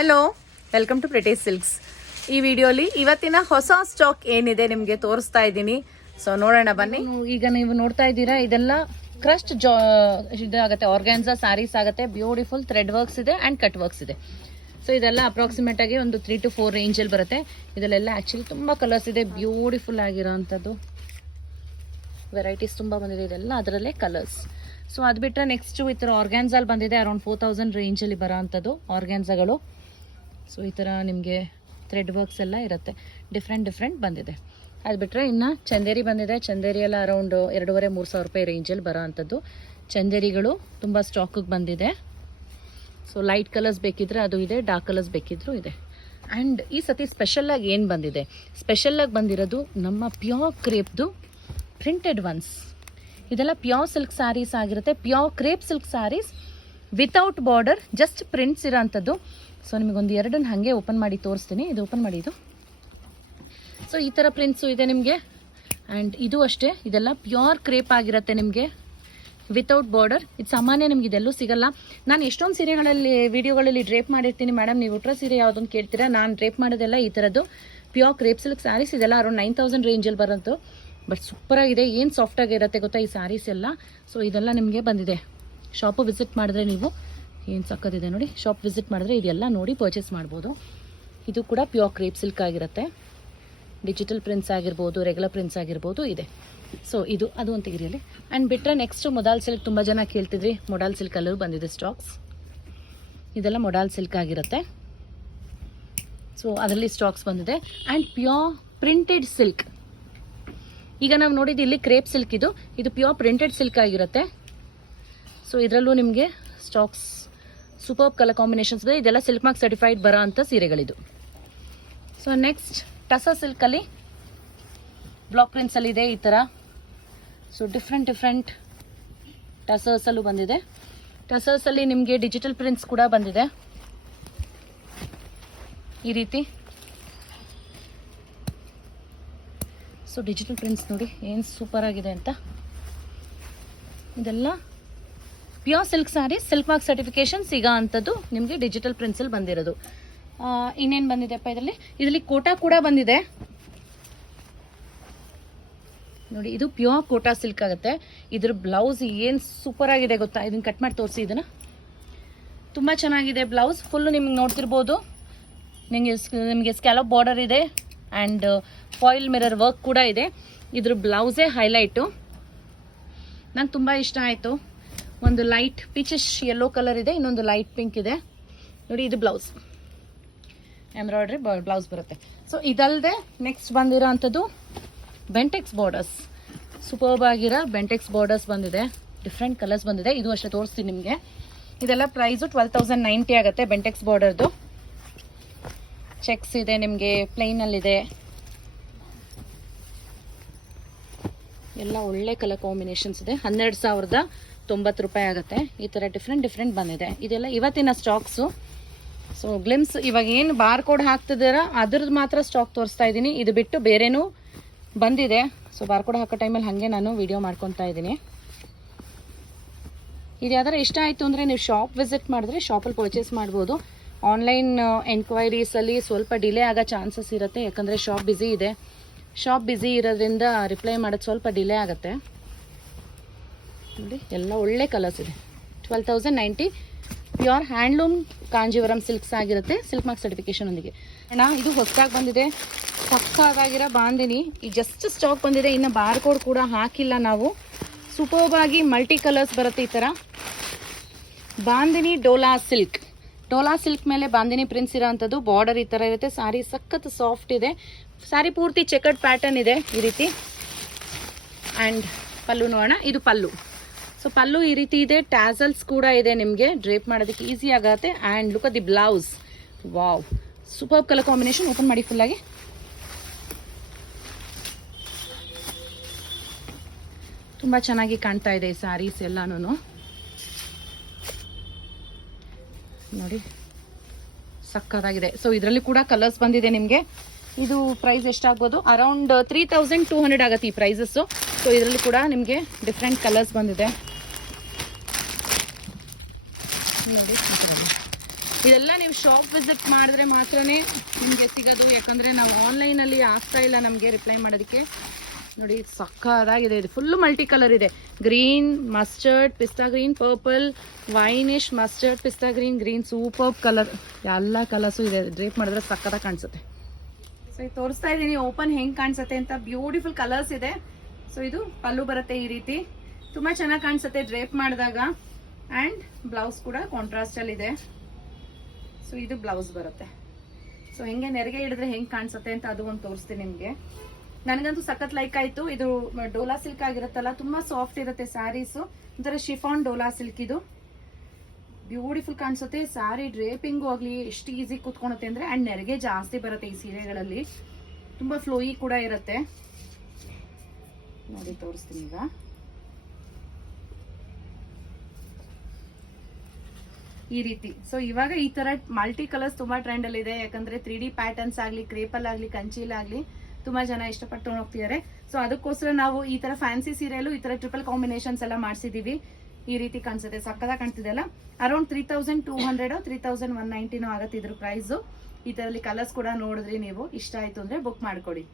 Hello welcome to Pretty Silks ಈ ವಿಡಿಯೋಲಿ ಇವತ್ತಿನ ಹೊಸ ಸ್ಟಾಕ್ ಏನಿದೆ ನಿಮಗೆ ತೋರಿಸ್ತಾ ಇದ್ದೀನಿ. ಸೊ ನೋಡೋಣ, ಬನ್ನಿ. ಈಗ ನೀವು ನೋಡ್ತಾ ಇದ್ದೀರಾ, ಇದೆಲ್ಲ ಕ್ರಸ್ಟ್ ಜಾ ಇದಾಗುತ್ತೆ ಆರ್ಗ್ಯಾನ್ಸಾ ಸ್ಯಾರೀಸ್ ಆಗುತ್ತೆ ಬ್ಯೂಟಿಫುಲ್ ಥ್ರೆಡ್ ವರ್ಕ್ಸ್ ಇದೆ ಆ್ಯಂಡ್ ಕಟ್ ವರ್ಕ್ಸ್ ಇದೆ. ಸೊ ಇದೆಲ್ಲ ಅಪ್ರಾಕ್ಸಿಮೇಟ್ ಆಗಿ ಒಂದು ತ್ರೀ ಟು ಫೋರ್ ರೇಂಜಲ್ಲಿ ಬರುತ್ತೆ. ಇದರಲ್ಲೆಲ್ಲ ಆ್ಯಕ್ಚುಲಿ ತುಂಬ ಕಲರ್ಸ್ ಇದೆ ಬ್ಯೂಟಿಫುಲ್ ಆಗಿರೋವಂಥದ್ದು ವೆರೈಟೀಸ್ ತುಂಬ ಬಂದಿದೆ, ಇದೆಲ್ಲ ಅದರಲ್ಲೇ ಕಲರ್ಸ್ ಸೊ ಅದು ಬಿಟ್ಟರೆ ನೆಕ್ಸ್ಟು ಈ ಥರ ಆರ್ಗ್ಯಾನ್ಸಲ್ಲಿ ಬಂದಿದೆ ಅರೌಂಡ್ ಫೋರ್ ತೌಸಂಡ್ ರೇಂಜಲ್ಲಿ ಬರೋ ಅಂಥದ್ದು ಆರ್ಗ್ಯಾನ್ಸಗಳು ಸೊ ಈ ಥರ ನಿಮಗೆ ಥ್ರೆಡ್ ವರ್ಕ್ಸ್ ಎಲ್ಲ ಇರುತ್ತೆ. ಡಿಫ್ರೆಂಟ್ ಡಿಫ್ರೆಂಟ್ ಬಂದಿದೆ. ಅದು ಬಿಟ್ಟರೆ ಇನ್ನು ಚಂದೇರಿ ಬಂದಿದೆ. ಚಂದೇರಿ ಎಲ್ಲ ಅರೌಂಡ್ ಎರಡೂವರೆ, ಮೂರು ಸಾವಿರ ರೂಪಾಯಿ ರೇಂಜಲ್ಲಿ ಬರೋ ಅಂಥದ್ದು. ಚಂದೇರಿಗಳು ತುಂಬ ಸ್ಟಾಕಿಗೆ ಬಂದಿದೆ. ಸೊ ಲೈಟ್ ಕಲರ್ಸ್ ಬೇಕಿದ್ರೆ ಅದು ಇದೆ ಡಾರ್ಕ್ ಕಲರ್ಸ್ ಬೇಕಿದ್ರೂ ಇದೆ. ಆ್ಯಂಡ್ ಈ ಸತಿ ಸ್ಪೆಷಲ್ಲಾಗಿ ಏನು ಬಂದಿದೆ? ಸ್ಪೆಷಲ್ಲಾಗಿ ಬಂದಿರೋದು ನಮ್ಮ ಪ್ಯೂರ್ ಕ್ರೇಪ್ದು ಪ್ರಿಂಟೆಡ್ ಒನ್ಸ್ ಇದೆಲ್ಲ ಪ್ಯೂರ್ ಸಿಲ್ಕ್ ಸ್ಯಾರೀಸ್ ಆಗಿರುತ್ತೆ. Pure crepe silk saris without border just prints ಇರೋಂಥದ್ದು. So ನಿಮಗೊಂದು ಎರಡನ್ನ ಹಾಗೆ ಓಪನ್ ಮಾಡಿ ತೋರಿಸ್ತೀನಿ. ಇದು ಓಪನ್ ಮಾಡಿ ಇದು. ಸೊ ಈ ಥರ ಪ್ರಿಂಟ್ಸು ಇದೆ ನಿಮಗೆ. ಆ್ಯಂಡ್ ಇದು ಅಷ್ಟೇ. ಇದೆಲ್ಲ ಪ್ಯೂರ್ ಕ್ರೇಪ್ ಆಗಿರುತ್ತೆ ನಿಮಗೆ. ವಿತೌಟ್ ಬಾರ್ಡರ್ ಇದು ಸಾಮಾನ್ಯ ನಿಮ್ಗೆ ಇದೆಲ್ಲೂ ಸಿಗಲ್ಲ. ನಾನು ಎಷ್ಟೊಂದು ಸೀರೆಗಳಲ್ಲಿ, ವಿಡಿಯೋಗಳಲ್ಲಿ ಡ್ರೇಪ್ ಮಾಡಿರ್ತೀನಿ ಮೇಡಮ್ ನೀವು ಉಟ್ರ ಸೀರೆ ಯಾವುದೊಂದು ಕೇಳ್ತೀರಾ? ನಾನು ಡ್ರೇಪ್ ಮಾಡೋದೆಲ್ಲ ಈ ಥರದ್ದು ಪ್ಯೂರ್ ಕ್ರೇಪ್ ಸಿಲ್ಕ್ ಸ್ಯಾರೀಸ್ ಇದೆಲ್ಲ ಅರೌಂಡ್ ನೈನ್ ತೌಸಂಡ್ ರೇಂಜಲ್ಲಿ ಬರೋದು ಬಟ್ ಸೂಪರಾಗಿದೆ ಏನು ಸಾಫ್ಟಾಗಿರುತ್ತೆ ಗೊತ್ತಾ ಈ ಸ್ಯಾರೀಸ್ ಎಲ್ಲ? ಸೊ ಇದೆಲ್ಲ ನಿಮಗೆ ಬಂದಿದೆ. ಶಾಪು ವಿಸಿಟ್ ಮಾಡಿದ್ರೆ ನೀವು ಏನು ಸಕ್ಕತ್ತಿದೆ ನೋಡಿ. ಶಾಪ್ ವಿಸಿಟ್ ಮಾಡಿದ್ರೆ ಇದೆಲ್ಲ ನೋಡಿ ಪರ್ಚೇಸ್ ಮಾಡ್ಬೋದು. ಇದು ಕೂಡ ಪ್ಯೂರ್ ಕ್ರೇಪ್ ಸಿಲ್ಕ್ ಆಗಿರುತ್ತೆ. ಡಿಜಿಟಲ್ ಪ್ರಿಂಟ್ಸ್ ಆಗಿರ್ಬೋದು ರೆಗ್ಯುಲರ್ ಪ್ರಿಂಟ್ಸ್ ಆಗಿರ್ಬೋದು ಇದೆ. ಸೊ ಇದು, ಅದು ಅಂತ ಇರಲಿ ಆ್ಯಂಡ್ ಬಿಟ್ಟರೆ ನೆಕ್ಸ್ಟ್ ಮೊಡಾಲ್ ಸಿಲ್ಕ್ ತುಂಬ ಜನ ಕೇಳ್ತಿದ್ರಿ. ಮೊಡಾಲ್ ಸಿಲ್ಕಲ್ಲೂ ಬಂದಿದೆ ಸ್ಟಾಕ್ಸ್ ಇದೆಲ್ಲ ಮೊಡಾಲ್ ಸಿಲ್ಕ್ ಆಗಿರುತ್ತೆ. ಸೊ ಅದರಲ್ಲಿ ಸ್ಟಾಕ್ಸ್ ಬಂದಿದೆ. ಆ್ಯಂಡ್ ಪ್ಯೂರ್ ಪ್ರಿಂಟೆಡ್ ಸಿಲ್ಕ್ ಈಗ ನಾವು ನೋಡಿದ್ದು ಇಲ್ಲಿ ಕ್ರೇಪ್ ಸಿಲ್ಕ್ ಇದು. ಇದು ಪ್ಯೂರ್ ಪ್ರಿಂಟೆಡ್ ಸಿಲ್ಕ್ ಆಗಿರುತ್ತೆ. ಸೊ ಇದರಲ್ಲೂ ನಿಮಗೆ ಸ್ಟಾಕ್ಸ್ ಸೂಪರ್ ಕಲರ್ ಕಾಂಬಿನೇಷನ್ಸ್ ಇದೆ ಇದೆಲ್ಲ ಸಿಲ್ಕ್ ಮಾರ್ಕ್ ಸರ್ಟಿಫೈಡ್ ಬರೋ ಅಂಥ ಸೀರೆಗಳಿದು. ಸೊ ನೆಕ್ಸ್ಟ್ ಟಸ ಸಿಲ್ಕಲ್ಲಿ ಬ್ಲಾಕ್ ಪ್ರಿಂಟ್ಸಲ್ಲಿ ಇದೆ ಈ ಥರ ಸೊ ಡಿಫ್ರೆಂಟ್ ಡಿಫ್ರೆಂಟ್ ಟಸರ್ಸಲ್ಲೂ ಬಂದಿದೆ. ಟಸರ್ಸಲ್ಲಿ ನಿಮಗೆ ಡಿಜಿಟಲ್ ಪ್ರಿಂಟ್ಸ್ ಕೂಡ ಬಂದಿದೆ. ಈ ರೀತಿ. ಸೊ ಡಿಜಿಟಲ್ ಪ್ರಿಂಟ್ಸ್ ನೋಡಿ, ಏನು ಸೂಪರ್ ಆಗಿದೆ ಅಂತ. ಇದೆಲ್ಲ pure silk sari silk mark certification ಸಿಗೋ ಅಂಥದ್ದು ನಿಮಗೆ ಡಿಜಿಟಲ್ ಪ್ರಿಂಟ್ಸಲ್ಲಿ ಬಂದಿರೋದು. ಇನ್ನೇನು ಬಂದಿದೆಪ್ಪ ಇದರಲ್ಲಿ? ಇದರಲ್ಲಿ ಕೋಟಾ ಕೂಡ ಬಂದಿದೆ. ನೋಡಿ, ಇದು ಪ್ಯೂರ್ ಕೋಟಾ ಸಿಲ್ಕ್ ಆಗುತ್ತೆ. ಇದ್ರ ಬ್ಲೌಸ್ ಏನು ಸೂಪರ್ ಆಗಿದೆ ಗೊತ್ತಾ? ಇದನ್ನ ಕಟ್ ಮಾಡಿ ತೋರಿಸಿ ಇದನ್ನ. ತುಂಬ ಚೆನ್ನಾಗಿದೆ ಬ್ಲೌಸ್ ಫುಲ್ಲು ನಿಮ್ಗೆ ನೋಡ್ತಿರ್ಬೋದು. ನಿಮಗೆ ನಿಮಗೆ ಸ್ಕ್ಯಾಲಪ್ ಬಾರ್ಡರ್ ಇದೆ ಆ್ಯಂಡ್ ಫಾಯಿಲ್ ಮಿರರ್ ವರ್ಕ್ ಕೂಡ ಇದೆ. ಇದ್ರ ಬ್ಲೌಸೇ ಹೈಲೈಟು ನಂಗೆ ತುಂಬ ಇಷ್ಟ ಆಯಿತು. ಒಂದು ಲೈಟ್ ಪಿಚಿಶ್ ಯೆಲ್ಲೋ ಕಲರ್ ಇದೆ, ಇನ್ನೊಂದು ಲೈಟ್ ಪಿಂಕ್ ಇದೆ. ನೋಡಿ, ಇದು ಬ್ಲೌಸ್ ಎಂಬ್ರಾಯ್ಡ್ರಿ ಬ್ಲೌಸ್ ಬರುತ್ತೆ. ಸೊ ಇದಲ್ಲದೆ ನೆಕ್ಸ್ಟ್ ಬಂದಿರೋ ಅಂಥದ್ದು ಬೆಂಟೆಕ್ಸ್ ಬಾರ್ಡರ್ಸ್ ಸೂಪರ್ಬ್ ಆಗಿರೋ ಬೆಂಟೆಕ್ಸ್ ಬಾರ್ಡರ್ಸ್ ಬಂದಿದೆ. ಡಿಫ್ರೆಂಟ್ ಕಲರ್ಸ್ ಬಂದಿದೆ. ಇದು ಅಷ್ಟೇ ತೋರಿಸ್ತೀನಿ ನಿಮಗೆ. ಇದೆಲ್ಲ ಪ್ರೈಸು ಟ್ವೆಲ್ ತೌಸಂಡ್ ನೈಂಟಿ ಆಗುತ್ತೆ ಬೆಂಟೆಕ್ಸ್ ಬಾರ್ಡರ್ದು ಚೆಕ್ಸ್ ಇದೆ ನಿಮಗೆ ಪ್ಲೈನಲ್ಲಿದೆ ಎಲ್ಲ ಒಳ್ಳೆ ಕಲರ್ ಕಾಂಬಿನೇಷನ್ಸ್ ಇದೆ. ಹನ್ನೆರಡು ಸಾವಿರದ ತೊಂಬತ್ತು ರೂಪಾಯಿ ಆಗುತ್ತೆ. ಈ ಥರ ಡಿಫ್ರೆಂಟ್ ಡಿಫ್ರೆಂಟ್ ಬಂದಿದೆ. ಇದೆಲ್ಲ ಇವತ್ತಿನ ಸ್ಟಾಕ್ಸು ಸೊ ಗ್ಲಿಮ್ಸ್ ಇವಾಗ ಏನು ಬಾರ್ ಕೋಡ್ ಹಾಕ್ತಿದ್ದೀರ ಅದ್ರದ್ದು ಮಾತ್ರ ಸ್ಟಾಕ್ ತೋರಿಸ್ತಾ ಇದ್ದೀನಿ. ಇದು ಬಿಟ್ಟು ಬೇರೆನೂ ಬಂದಿದೆ. ಸೊ ಬಾರ್ ಕೋಡ್ ಹಾಕೋ ಟೈಮಲ್ಲಿ ಹಾಗೆ ನಾನು ವೀಡಿಯೋ ಮಾಡ್ಕೊತಾ ಇದ್ದೀನಿ. ಇದು ಯಾವ್ದಾರ ಇಷ್ಟ ಆಯಿತು ಅಂದರೆ ನೀವು ಶಾಪ್ ವಿಸಿಟ್ ಮಾಡಿದ್ರೆ ಶಾಪಲ್ಲಿ ಪರ್ಚೇಸ್ ಮಾಡ್ಬೋದು. ಆನ್ಲೈನ್ ಎನ್ಕ್ವೈರೀಸಲ್ಲಿ ಸ್ವಲ್ಪ ಡಿಲೇ ಆಗೋ ಚಾನ್ಸಸ್ ಇರುತ್ತೆ. ಯಾಕಂದರೆ ಶಾಪ್ ಬ್ಯುಸಿ ಇದೆ. ಶಾಪ್ ಬ್ಯುಸಿ ಇರೋದ್ರಿಂದ ರಿಪ್ಲೈ ಮಾಡೋದು ಸ್ವಲ್ಪ ಡಿಲೇ ಆಗುತ್ತೆ. ನೋಡಿ, ಎಲ್ಲ ಒಳ್ಳೆ ಕಲರ್ಸ್ ಇದೆ. Twelve thousand ninety pure handloom Kanjeevaram silks ಆಗಿರುತ್ತೆ ಸಿಲ್ಕ್ ಮಾರ್ಕ್ ಸರ್ಟಿಫಿಕೇಶನ್ ಒಂದಿಗೆ. ಅಣ್ಣ, ಇದು ಹೊಸದಾಗಿ ಬಂದಿದೆ. ಪಕ್ಕಾಗಿರೋ ಬಾಂದಿನಿ. ಈ ಜಸ್ಟ್ ಸ್ಟಾಕ್ ಬಂದಿದೆ. ಇನ್ನು ಬಾರ್ ಕೋಡ್ ಕೂಡ ಹಾಕಿಲ್ಲ ನಾವು. ಸೂಪರ್ಬಾಗಿ ಮಲ್ಟಿ ಕಲರ್ಸ್ ಬರುತ್ತೆ ಈ ಥರ ಬಾಂದಿನಿ ಡೋಲಾ ಸಿಲ್ಕ್ ಡೋಲಾ ಸಿಲ್ಕ್ ಮೇಲೆ ಬಾಂದಿನಿ ಪ್ರಿನ್ಸ್ ಇರೋವಂಥದ್ದು ಬಾರ್ಡರ್ ಈ ಥರ ಇರುತ್ತೆ. ಸಾರಿ ಸಖತ್ ಸಾಫ್ಟ್ ಇದೆ. ಸಾರಿ ಪೂರ್ತಿ ಚೆಕರ್ಡ್ ಪ್ಯಾಟರ್ನ್ ಇದೆ ಈ ರೀತಿ. ಆ್ಯಂಡ್ ಪಲ್ಲು ನೋಡೋಣ. ಇದು ಪಲ್ಲು. ಸೊ ಪಲ್ಲು ಈ ರೀತಿ ಇದೆ. ಟ್ಯಾಸಲ್ಸ್ ಕೂಡ ಇದೆ ನಿಮಗೆ. ಡ್ರೇಪ್ ಮಾಡೋದಕ್ಕೆ ಈಸಿ ಆಗುತ್ತೆ. And look the blouse wow super colour combination open ಮಾಡಿ ಫುಲ್ಲಾಗಿ ತುಂಬ ಚೆನ್ನಾಗಿ ಕಾಣ್ತಾ ಇದೆ ಈ ಸ್ಯಾರೀಸ್ ಎಲ್ಲಾನು ನೋಡಿ, ಸಕ್ಕತ್ತಾಗಿದೆ. ಸೊ ಇದರಲ್ಲಿ ಕೂಡ ಕಲರ್ಸ್ ಬಂದಿದೆ ನಿಮಗೆ. ಇದು ಪ್ರೈಸ್ ಎಷ್ಟಾಗ್ಬೋದು? Around three thousand two hundred ಆಗುತ್ತೆ ಈ ಪ್ರೈಸಸ್ಸು ಸೊ ಇದರಲ್ಲಿ ಕೂಡ ನಿಮಗೆ ಡಿಫ್ರೆಂಟ್ ಕಲರ್ಸ್ ಬಂದಿದೆ. ನೋಡಿ ಇದೆಲ್ಲ ನೀವು ಶಾಪ್ ವಿಸಿಟ್ ಮಾಡಿದ್ರೆ ಮಾತ್ರನೇ ನಿಮಗೆ ಸಿಗೋದು. ಯಾಕಂದರೆ ನಾವು ಆನ್ಲೈನಲ್ಲಿ ಆಗ್ತಾ ಇಲ್ಲ ನಮಗೆ ರಿಪ್ಲೈ ಮಾಡೋದಕ್ಕೆ. ನೋಡಿ ಸಕ್ಕದಾಗಿದೆ ಇದು ಫುಲ್ ಮಲ್ಟಿ ಕಲರ್ ಇದೆ. ಗ್ರೀನ್ ಮಸ್ಟರ್ಡ್ ಪಿಸ್ತಾ ಗ್ರೀನ್ ಪರ್ಪಲ್ ವೈನಿಶ್ ಮಸ್ಟರ್ಡ್ ಪಿಸ್ತಾ ಗ್ರೀನ್ ಗ್ರೀನ್ ಸೂಪರ್ ಕಲರ್ ಎಲ್ಲ ಕಲರ್ಸು ಇದೆ. ಡ್ರೇಪ್ ಮಾಡಿದ್ರೆ ಸಕ್ಕತ್ತಾಗಿ ಕಾಣಿಸುತ್ತೆ. ಸೊ ಇದು ತೋರಿಸ್ತಾ ಇದ್ದೀನಿ. ಓಪನ್ ಹೆಂಗೆ ಕಾಣಿಸುತ್ತೆ ಅಂತ. ಬ್ಯೂಟಿಫುಲ್ ಕಲರ್ಸ್ ಇದೆ. ಸೊ ಇದು ಪಲ್ಲು ಬರುತ್ತೆ ಈ ರೀತಿ. ತುಂಬಾ ಚೆನ್ನಾಗಿ ಕಾಣಿಸುತ್ತೆ ಡ್ರೇಪ್ ಮಾಡಿದಾಗ. ಅಂಡ್ ಬ್ಲೌಸ್ ಕೂಡ ಕಾಂಟ್ರಾಸ್ಟ್ ಅಲ್ಲಿ ಇದೆ. ಸೊ ಇದು ಬ್ಲೌಸ್ ಬರುತ್ತೆ. ಸೊ ಹೆಂಗೆ ನೆರಿಗೆ ಹಿಡಿದ್ರೆ ಹೆಂಗೆ ಕಾಣಿಸುತ್ತೆ ಅಂತ ಅದು ಒಂದು ತೋರಿಸ್ತೀನಿ ನಿಮ್ಗೆ. ನನಗಂತೂ ಸಖತ್ ಲೈಕ್ ಆಯ್ತು. ಇದು ಡೋಲಾ ಸಿಲ್ಕ್ ಆಗಿರುತ್ತಲ್ಲ, ತುಂಬಾ ಸಾಫ್ಟ್ ಇರುತ್ತೆ ಸ್ಯಾರೀಸು ಒಂಥರ ಶಿಫಾನ್ ಡೋಲಾ ಸಿಲ್ಕ್ ಇದು. ಬ್ಯೂಟಿಫುಲ್ ಕಾಣಿಸುತ್ತೆ. ಸ್ಯಾರಿ ಡ್ರೇಪಿಂಗು ಆಗಲಿ ಎಷ್ಟು ಈಸಿ ಕೂತ್ಕೊಳುತ್ತೆ ಅಂದ್ರೆ ಅಂಡ್ ನೆರಿಗೆ ಜಾಸ್ತಿ ಬರುತ್ತೆ ಈ ಸೀರೆಗಳಲ್ಲಿ. ತುಂಬಾ ಫ್ಲೋಯಿ ಕೂಡ ಇರುತ್ತೆ. ನೋಡಿ, ತೋರಿಸ್ತೀನಿ ಈಗ. ಈ ರೀತಿ. ಸೊ ಇವಾಗ ಈ ತರ ಮಲ್ಟಿ ಕಲರ್ಸ್ ತುಂಬಾ ಟ್ರೆಂಡ್ ಅಲ್ಲಿ ಇದೆ. ಯಾಕಂದ್ರೆ ತ್ರೀ ಡಿ ಪ್ಯಾಟರ್ನ್ಸ್ ಆಗಲಿ ಕ್ರೇಪಲ್ ಆಗ್ಲಿ, ಕಂಚೀಲ್ ಆಗ್ಲಿ ತುಂಬಾ ಜನ ಇಷ್ಟಪಟ್ಟು ಹೋಗ್ತಿದ್ದಾರೆ ಸೊ ಅದಕ್ಕೋಸ್ಕರ ನಾವು ಈ ತರ ಫ್ಯಾನ್ಸಿ ಸೀರೆಲು ಈ ತರ ಟ್ರಿಪಲ್ ಕಾಂಬಿನೇಷನ್ಸ್ ಎಲ್ಲ ಮಾಡಿಸಿದೀವಿ. ಈ ರೀತಿ ಕಾಣಿಸುತ್ತೆ. ಕಾಣ್ತಿದೆ ಅಲ್ಲ? Around three thousand two hundred three thousand one ನೈಂಟಿನೂ ಆಗತ್ತೆ ಇದ್ರ ಪ್ರೈಸ್ ಈ ತರಲ್ಲಿ ಕಲರ್ಸ್ ಕೂಡ ನೋಡಿದ್ರಿ ನೀವು. ಇಷ್ಟ ಆಯ್ತು ಅಂದ್ರೆ ಬುಕ್ ಮಾಡ್ಕೊಡಿ.